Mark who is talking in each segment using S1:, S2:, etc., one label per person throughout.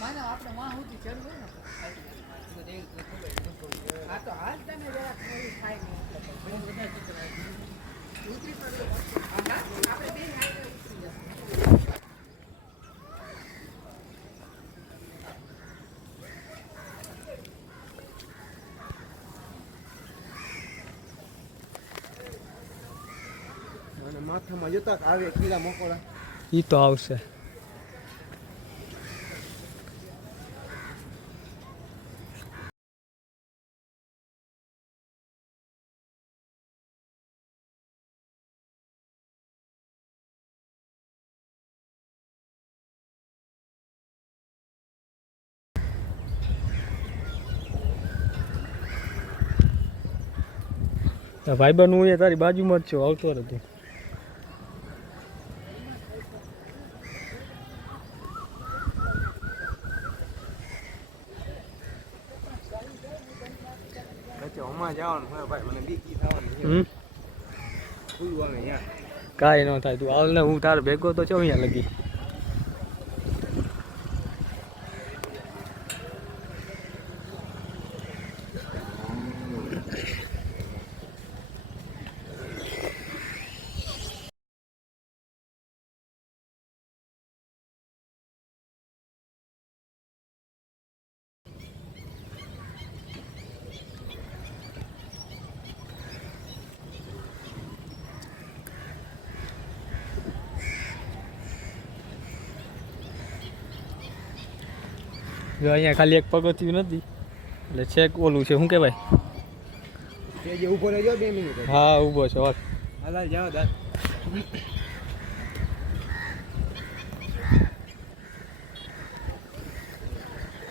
S1: માનો આપણે માં સુધી હોય ને હા તો હાલ જરાક ઓલું થાય. ઉતરી પડે. હા, હા, આપણે જશું.
S2: અને માથામાં જતા આવે કીડા મકોડા
S3: ઈ તો આવશે ભાઈબંધ હું એ તારી બાજુમાં જ છું આવતો નથી કાંઈ ન થાય તું હાલ ને હું તારે ભેગો તો છો અહીંયા લગી. જો અહીંયા ખાલી એક પગથિયું નથી. એટલે છેક ઓલું છે શું કહેવાય?
S2: ઊભો રહેજો બે મિનિટ
S3: હા ઊભો છે વાત.
S2: હાલ જાઓ દાદ.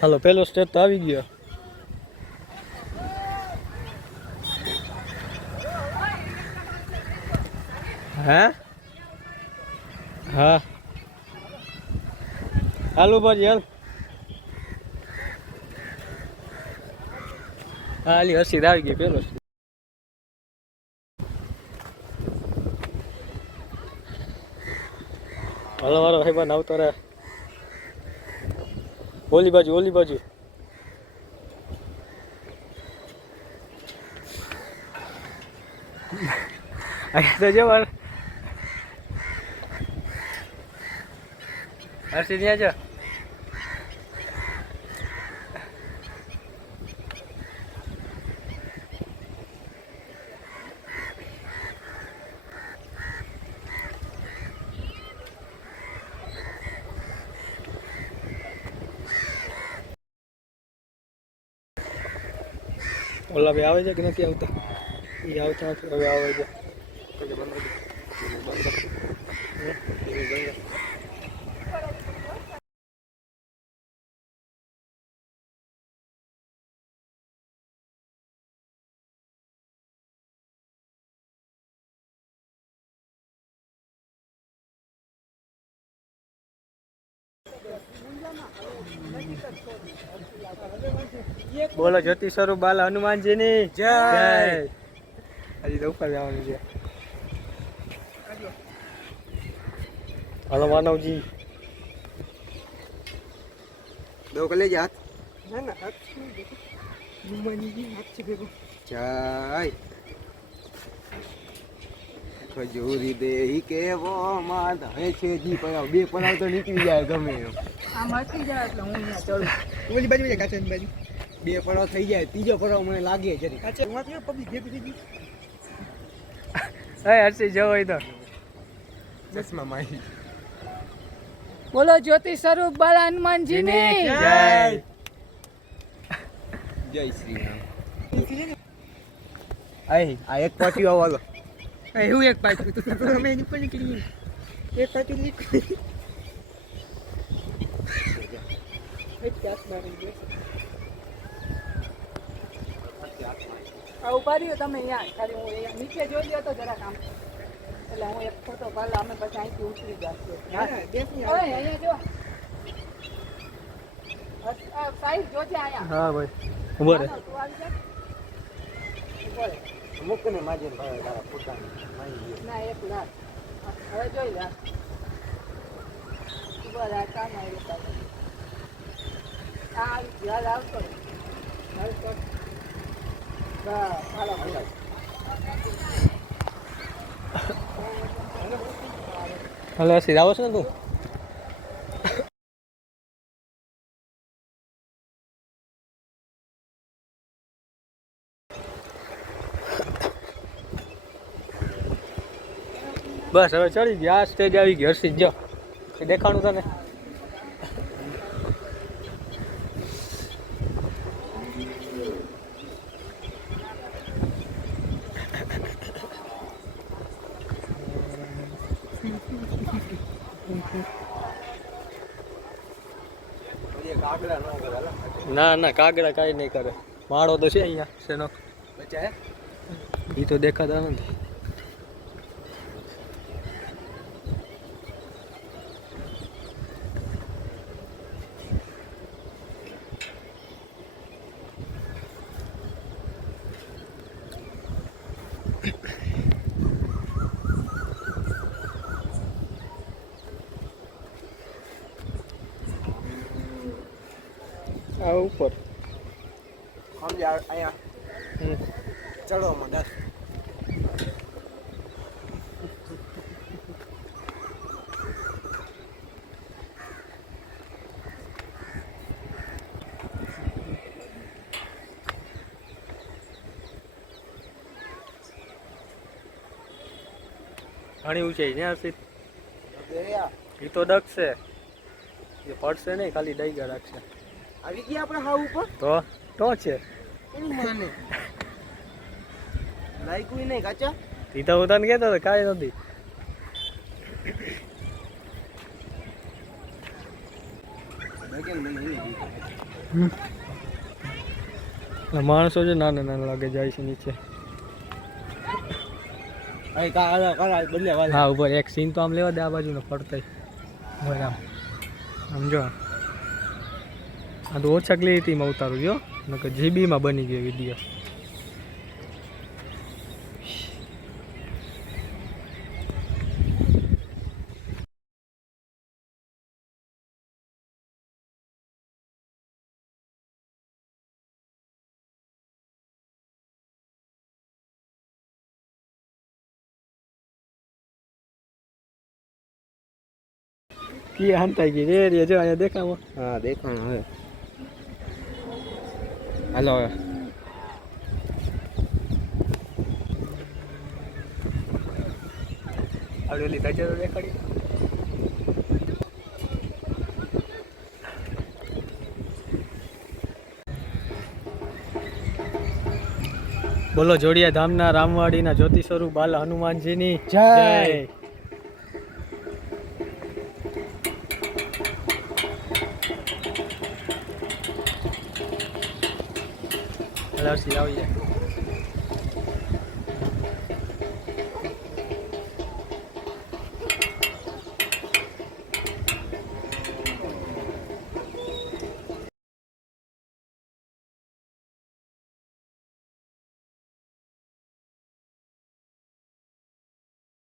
S3: હાલો પેલો સ્ટેપ તો આવી ગયો. હે? હા. હાલો ભાજી હાલ. હાલી હસી આવી ગઈ પેલો. હલો, હાલો ભાઈબાન આવતો રહે. ઓલી બાજુ ઓલી બાજુ. અહીંયા તો જવા હર્ષિત ત્યાં જો. ઓલા ભાઈ આવે છે કે નથી આવતા? એ આવતા હવે આવે છે. બોલો જ્યોતિ સ્વરૂપ બાલા હનુમાનજીની.
S2: જય.
S3: હજી તો ઉપર જવાનું છે. હલો માનવજી.
S2: દો કલે હાથ.
S1: ના ના હાથ છે ભેગો.
S2: જાય. ખજૂરી દેહી કેવો માં ધવે છે જી પણ બે પડાવ તો નીકળી જાય ગમે એમ.
S1: આમ હટી જાય એટલે હું અહીંયા ચડું.
S2: ઓલી બાજુ જાય કાચન બાજુ. બે પડાવ થઈ જાય. ત્રીજો પડાવ મને લાગે જરી
S1: કાચે હું પબ્લિક ભેગી થઈ ગઈ
S3: હે હર્ષિત જવો હોય તો.
S2: ચશ્મા માહી
S1: બોલો જ્યોતિ સ્વરૂપ બાલા હનુમાનજીની.
S3: જય
S2: જય શ્રી રામ. આ એક પાટી આવો
S1: એવું એક પાછું તો અમે એની પર નીકળી એક પાછું નીકળી આ ઊભા રહ્યો તમે અહીંયા ખાલી હું નીચે જોઈ લ્યો તો જરા કામ એટલે હું એક ફોટો પાડલા અમે પછી અહીંથી ઉતરી જશે. ઓય, અહીંયા જો. આ સાઈઝ જોજે અહીંયા.
S3: હા ભાઈ. ઊભો રહે.
S1: ઊભો રહે.
S2: મુક ને માજે ભાઈ તારા પોતાની
S1: ના એક લાખ હવે જોઈ લે. રાખ કામ આવી આ યાદ આવતો ભાઈ.
S3: હલો સીધા આવો છો ને તું? બસ હવે ચડી ગયા. આ સ્ટેજ આવી ગયો હર્ષિત જો. એ દેખાણું તને.
S2: ના
S3: ના કાગડા કાંઈ નહીં કરે. માળો તો છે અહીંયા શેનો. એ તો દેખાતા નથી. આ ઉપર.
S2: સમજે આ- અહીંયા.
S3: હમ.
S2: ચડવામાં દસ.
S3: ઘણી ઊંચાઈ ને હર્ષિત એ તો ડગશે એ પડશે નહીં ખાલી ડૈગા રાખશે.
S2: આવી ગયા આપણે હા ઉપર?
S3: તો? તો છે.
S2: એની માને. લાગ્યું નહીં કાચા?
S3: એ તો હું તને કહેતો હતો કાંઈ નથી. માણસો છે નાના નાના લાગે જાય છે નીચે. હા ઉપર એક સીન તો આમ લેવા દે આ બાજુ ફરતા. બરાબર સમજો આ તો ઓછા ક્લેરિટીમાં ઉતારું ગયો નકર જીબીમાં બની ગયો વીડિયો કી હંતાઈ ગઈ રે રે જો, અહીંયા દેખાવો.
S2: હા, દેખાણ હવે. હાલો હવે.
S3: દેખાડી બોલો જોડિયા ધામના રામવાડીના જ્યોતિ સ્વરૂપ બાલા હનુમાનજીની
S2: જય.
S3: Hello.